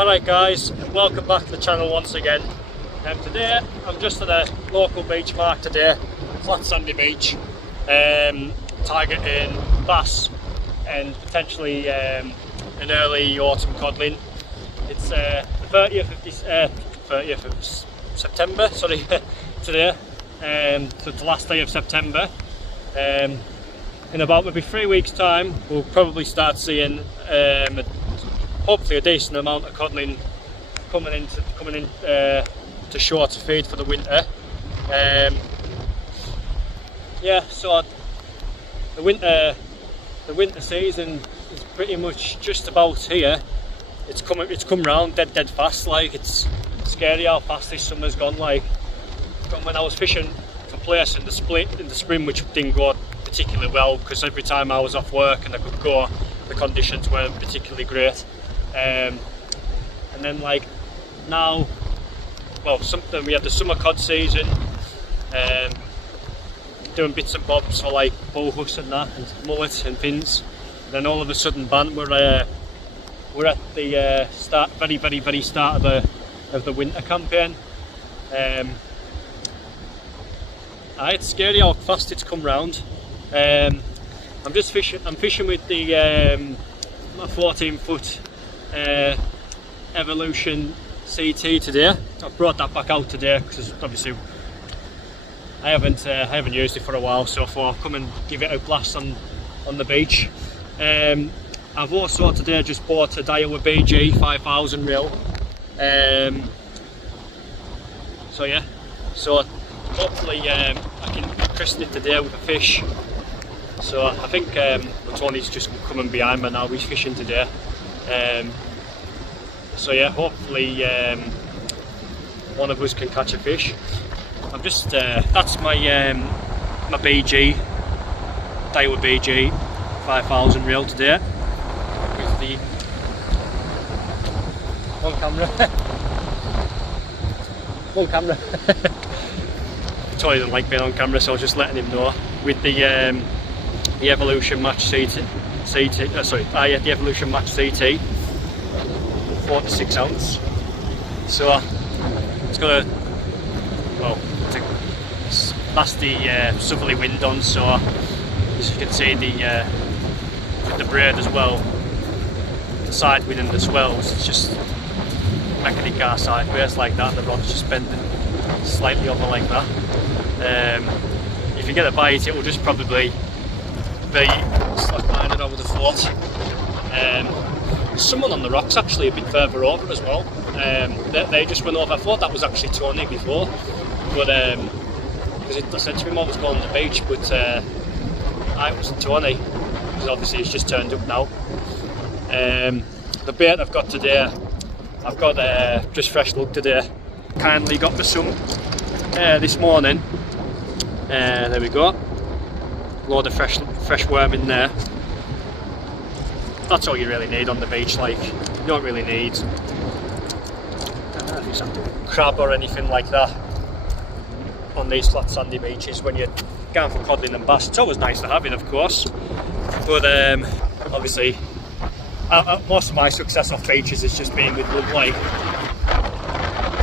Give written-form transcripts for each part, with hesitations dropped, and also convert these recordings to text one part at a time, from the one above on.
Alright guys, welcome back to the channel once again. Today I'm just at a local beach mark today, flat sandy beach, targeting bass and potentially an early autumn codling. It's the 30th of September, sorry, today, so it's the last day of September. In about maybe 3 weeks time we'll probably start seeing hopefully a decent amount of codling coming in to shore to feed for the winter. Yeah, so the winter season is pretty much just about here. It's come round dead fast. Like, it's scary how fast this summer's gone. Like, from when I was fishing for place in the spring, which didn't go particularly well because every time I was off work and I could go, the conditions weren't particularly great. And then like now, well, we had the summer cod season, doing bits and bobs for like bullhooks and that, and mullets and fins. And then all of a sudden, we're at the very start of the winter campaign. It's scary how fast it's come round. I'm fishing with the my 14-foot Evolution CT today. I've brought that back out today because obviously I haven't used it for a while, so I thought I'll come and give it a blast on the beach. I've also today just bought a Daiwa BG 5000 reel. So yeah, so hopefully I can christen it today with a fish. So I think Tony's just coming behind me now. He's fishing today. So yeah, hopefully one of us can catch a fish. I'm just that's my my BG, Daiwa BG 5000 reel today with the one camera. Tony doesn't like being on camera, so I was just letting him know with the Evolution Match the Evolution Match CT 46 ounce. So it's got that's the southerly wind on, so as you can see with the braid as well, the side wind and the swells, it's just making it go sideways like that, and the rod's just bending slightly over like that. If you get a bite, it will just probably be slack-minded, I would have thought. There's someone on the rocks actually a bit further over as well. They just went over. I thought that was actually Tony before, but because I said to him I was going on the beach, but it wasn't Tony, because obviously he's just turned up now. The bait I've got today, I've got just fresh lug today. Kindly got me some this morning. There we go. Load of fresh worm in there. That's all you really need on the beach. Like, you don't really need crab or anything like that on these flat sandy beaches when you're going for codling and bass. It's always nice to have it, of course, but obviously most of my success off beaches has just been with lug, like.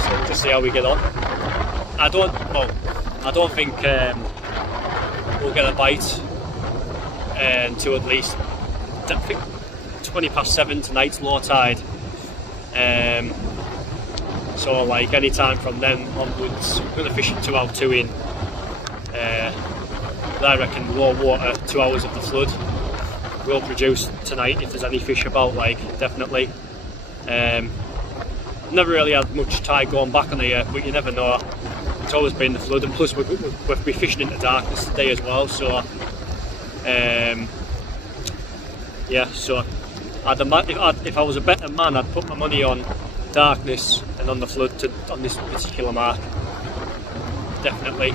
So we'll just see how we get on. I don't think we'll get a bite until at least, I think, 7:20 tonight's low tide. So like any time from then onwards, we're going to fish at 2 out 2 in. I reckon low water, 2 hours of the flood will produce tonight if there's any fish about, like, definitely. I've never really had much tide going back on here, but you never know. It's always been the flood, and plus we'll be fishing into darkness today as well, so yeah, so if I was a betting man, I'd put my money on darkness and on the flood on this particular mark, definitely.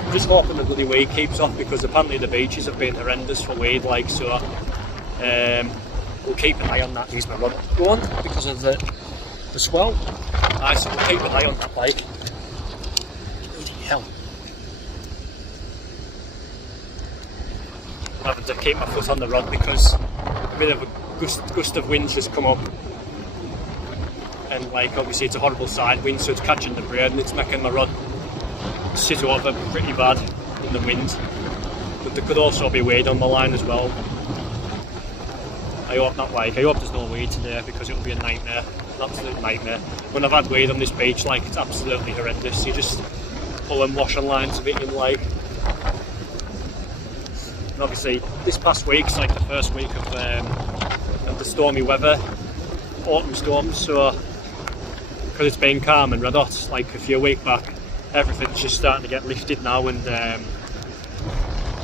I'm just hoping the bloody weed keeps off, because apparently the beaches have been horrendous for weed, like, so we'll keep an eye on that. Use my rod going because of the swell. So we'll keep an eye on that, like. Hell, I'm having to keep my foot on the rod because a bit of a gust of wind's just come up. and like obviously it's a horrible side wind, so it's catching the braid and it's making my rod sit over pretty bad in the wind. But there could also be weed on the line as well. I hope not, like, I hope there's no weed today, because it'll be a nightmare, an absolute nightmare. When I've had weed on this beach, like, it's absolutely horrendous. You just pull and wash on lines of it in, like. And obviously this past week's like the first week of the stormy weather, autumn storms, so because it's been calm and red hot like a few weeks back, everything's just starting to get lifted now, and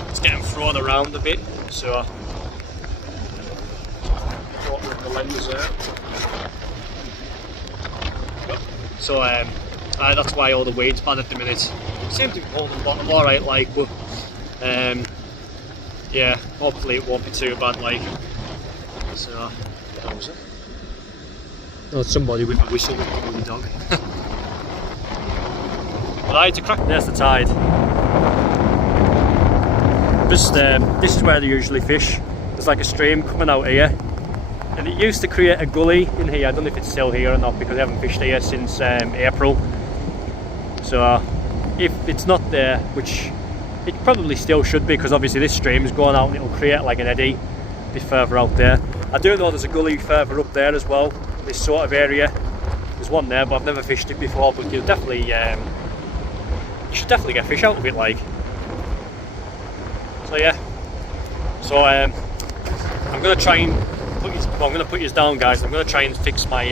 it's getting thrown around a bit, so water in the lens there. So that's why all the weed's bad at the minute. Seem to be holding bottom alright, like, but yeah, hopefully it won't be too bad, like. So that was it. Oh, somebody with a whistle with a wee dog. But I had to crack. There's the tide. Just this is where they usually fish. There's like a stream coming out here, and it used to create a gully in here. I don't know if it's still here or not, because I haven't fished here since April. So if it's not there, which it probably still should be, because obviously this stream is going out and it'll create like an eddy a bit further out there. I do know there's a gully further up there as well, this sort of area. There's one there, but I've never fished it before, but you'll definitely you should definitely get fish out of it, like. So yeah, so I'm gonna try and put you, well, I'm gonna put you down, guys. I'm gonna try and fix my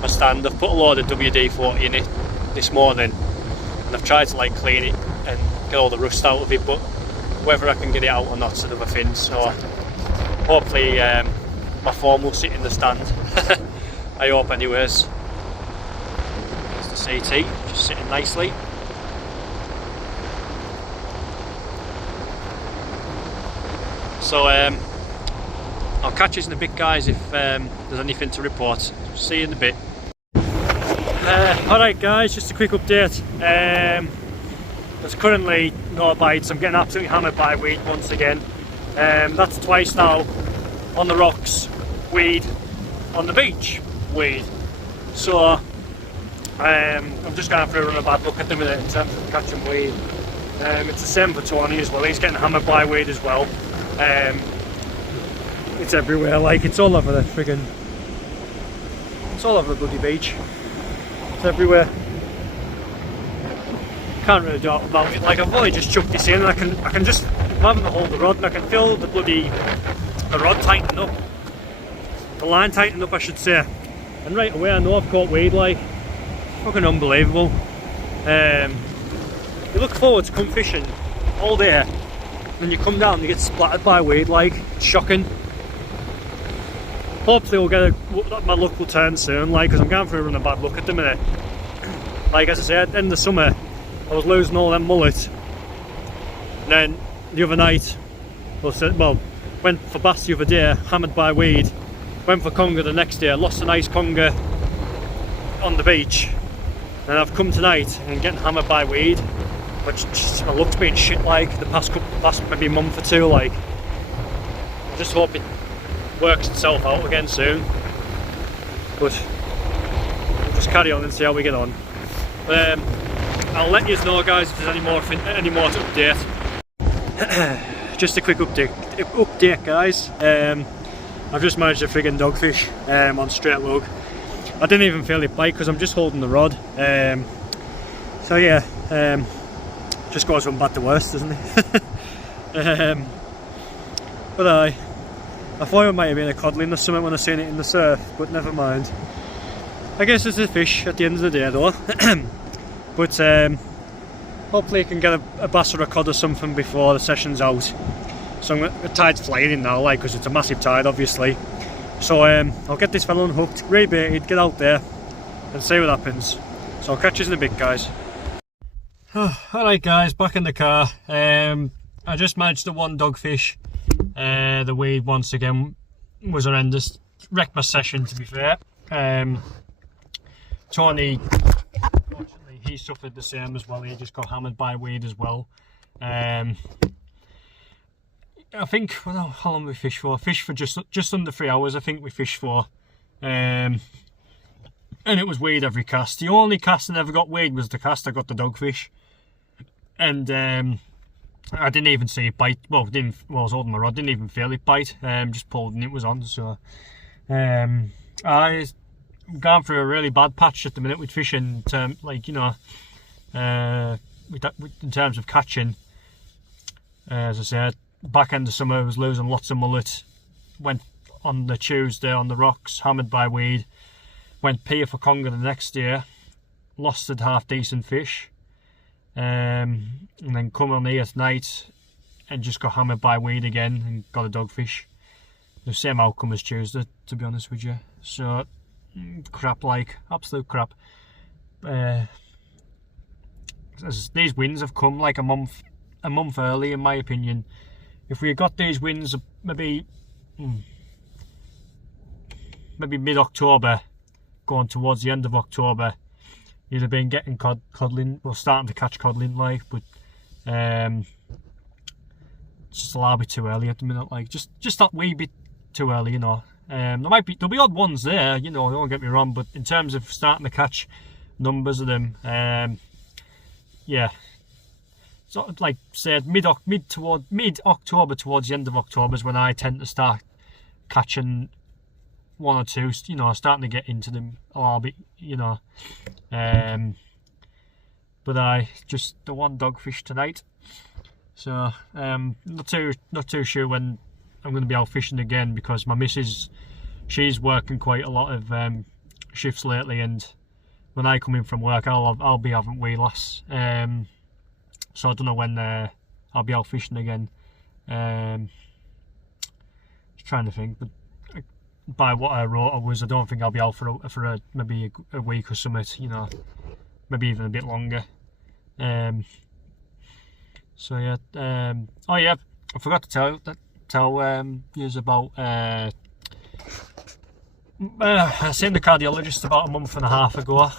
my stand. I've put a load of WD-40 in it this morning, and I've tried to like clean it and get all the rust out of it, but whether I can get it out or not's another thing. So hopefully my phone will sit in the stand. I hope anyways. There's the CT just sitting nicely. So I'll catch you in a bit, guys, if there's anything to report. See you in a bit. Alright guys, just a quick update. There's currently no bites. I'm getting absolutely hammered by weed once again. That's twice now on the rocks, weed, on the beach, weed. So I'm just going through a bad look at the minute in terms of catching weed. It's the same for Tony as well. He's getting hammered by weed as well. It's everywhere, like, it's all over the friggin', it's all over the bloody beach. It's everywhere. Can't really do about it. Like, I've only just chucked this in, and I can just, I'm having to hold the rod, and I can feel the rod tightening up, the line tightening up, I should say. And right away I know I've caught weed, like, fucking unbelievable. You look forward to come fishing all day, and you come down and you get splattered by weed, like, it's shocking. Hopefully we'll get my luck will turn soon, like, because I'm going through a bad look at the minute. Like, as I said, at the end of the summer I was losing all them mullets, and then the other night, well, went for bass the other day, hammered by weed, went for conger the next day, lost a nice conger on the beach, and I've come tonight and getting hammered by weed, which just, my luck's been shit, like, the past maybe month or two, like. I just hope it works itself out again soon, but we'll just carry on and see how we get on. I'll let you know, guys, if there's any more to update. Just a quick update, guys. I've just managed a friggin' dogfish on straight lug. I didn't even feel it bite because I'm just holding the rod. So yeah, just goes from bad to worse, doesn't it? But I thought it might have been a codling or something when I seen it in the surf, but never mind. I guess it's a fish at the end of the day, though. But hopefully I can get a bass or a cod or something before the session's out. So the tide's flying in now, like, because it's a massive tide, obviously. So I'll get this fella unhooked, rebaited, get out there and see what happens. So I'll catch you in a bit, guys. Alright guys, back in the car. I just managed the one dogfish. The weed once again was horrendous. Wrecked my session, to be fair. Tony, unfortunately, he suffered the same as well. He just got hammered by weed as well. I think, I don't know how long we fished for. Fished for just under 3 hours, I think we fished for. and it was weed every cast. The only cast I never got weed was the cast I got the dogfish, and I didn't even see it bite. Well, I was holding my rod, didn't even feel it bite. Just pulled and it was on. So I gone through a really bad patch at the minute with fishing. Like, you know, in terms of catching. As I said, back end of summer I was losing lots of mullet. Went on the Tuesday on the rocks, hammered by weed. Went pier for conger the next year, lost a half decent fish, and then come on here tonight and just got hammered by weed again and got a dogfish. The same outcome as Tuesday, to be honest with you. So crap, like absolute crap. These winds have come like a month early, in my opinion. If we had got these winds maybe mid-October, going towards the end of October, you'd have been getting codling, well, starting to catch codling, like, but it's just a little bit too early at the minute, like, just that wee bit too early, you know. There'll be odd ones there, you know, don't get me wrong, but in terms of starting to catch numbers of them, yeah. So, like said, mid-October towards the end of October is when I tend to start catching one or two, you know, starting to get into them a little bit, you know. But I just the one dogfish tonight, so not too sure when I'm going to be out fishing again, because my missus, she's working quite a lot of shifts lately, and when I come in from work, I'll be having wee lass. So I don't know when I'll be out fishing again. Just trying to think, but by what I wrote, I don't think I'll be out for maybe a week or something, you know, maybe even a bit longer. So yeah. Oh yeah, I forgot to tell you about. I seen the cardiologist about a month and a half ago.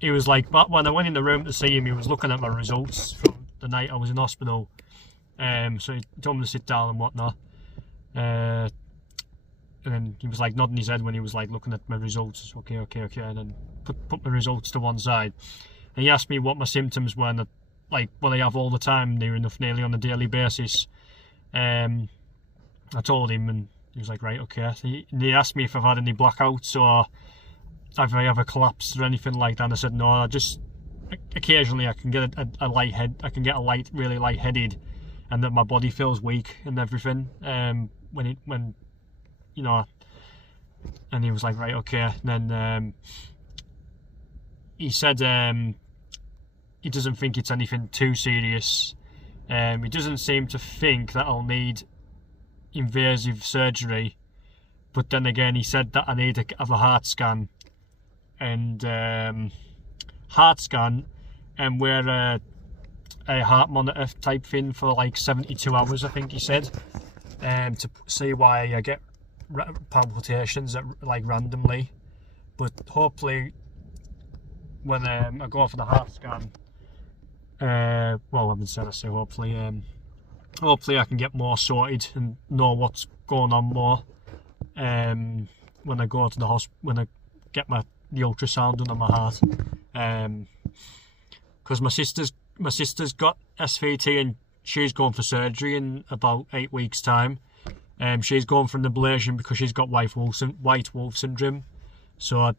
He was like, when I went in the room to see him, he was looking at my results from the night I was in hospital. So he told me to sit down and whatnot. And then he was like nodding his head when he was like looking at my results. Okay, and then put my results to one side. And he asked me what my symptoms were, and like what I have all the time, nearly on a daily basis. I told him, and he was like, right, okay. He asked me if I've had any blackouts or if I ever collapsed or anything like that. And I said no. I just occasionally I can get a light head. I can get really lightheaded, and that my body feels weak and everything. When you know. And he was like, right, okay. And then he said he doesn't think it's anything too serious. He doesn't seem to think that I'll need invasive surgery, but then again he said that I need to have a heart scan and wear a heart monitor type thing for like 72 hours, I think he said, to see why I get palpitations like randomly. But hopefully when I go for the heart scan, well, I've said I say hopefully I can get more sorted and know what's going on more when I go to the hospital, when I get the ultrasound done on my heart, because my sister's got SVT and she's going for surgery in about 8 weeks time. She's going for an ablation because she's got white wolf syndrome. So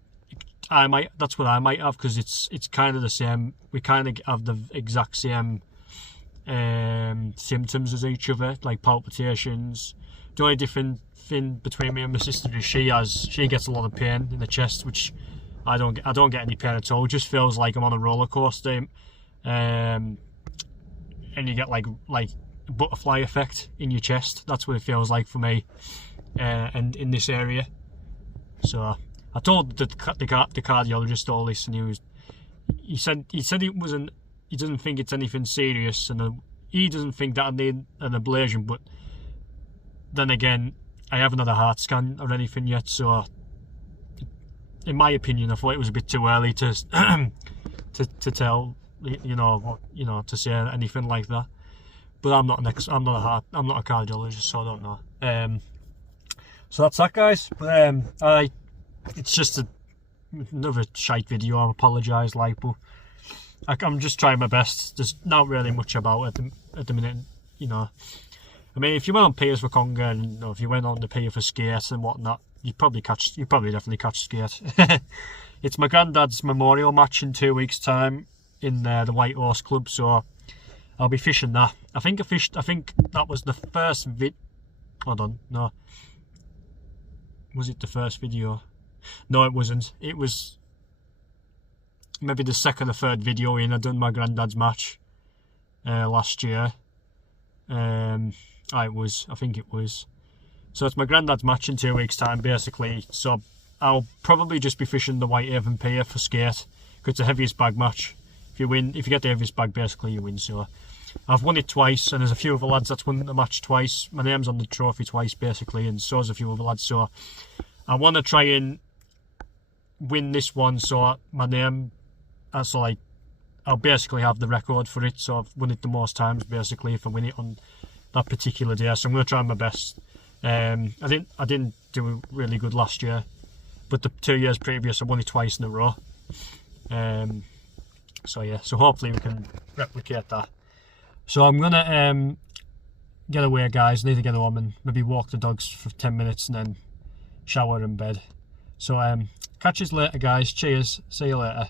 that's what I might have, because it's kind of the same. We kind of have the exact same symptoms as each other, like palpitations. The only different thing between me and my sister is she gets a lot of pain in the chest, which I don't get any pain at all. It just feels like I'm on a roller coaster, and you get like a butterfly effect in your chest. That's what it feels like for me, and in this area. So I told the cardiologist all this, and he said it wasn't. He doesn't think it's anything serious, and he doesn't think that I need an ablation. But then again, I haven't had a heart scan or anything yet, so in my opinion, I thought it was a bit too early to tell, to say anything like that. But I'm not a cardiologist, so I don't know. So that's that, guys. But it's just another shite video. I apologise, like, but I'm just trying my best. There's not really much about it at the minute, you know. I mean, if you went on Piers for Conga, and, you know, if you went on the Pier for Skate and whatnot, you'd probably definitely catch Skate. It's my granddad's memorial match in 2 weeks' time in the White Horse Club, so I'll be fishing that. I think that was the first hold on, no. Was it the first video? No, it wasn't. It was maybe the second or third video in. I done my granddad's match last year. I think it was. So it's my granddad's match in 2 weeks' time, basically. So I'll probably just be fishing the Whitehaven Pier for Skate, because it's the heaviest bag match. If you get the heaviest bag, basically you win. So I've won it twice, and there's a few other lads that's won the match twice. My name's on the trophy twice, basically, and so's a few other lads. So I want to try and win this one, so my name, so like, I'll basically have the record for it. So I've won it the most times, basically, if I win it on that particular day. So I'm going to try my best. I didn't do really good last year, but the 2 years previous I won it twice in a row. So yeah, so hopefully we can replicate that. So I'm gonna get away, guys. Need to get home and maybe walk the dogs for 10 minutes and then shower in bed. So catch you later, guys. Cheers, see you later.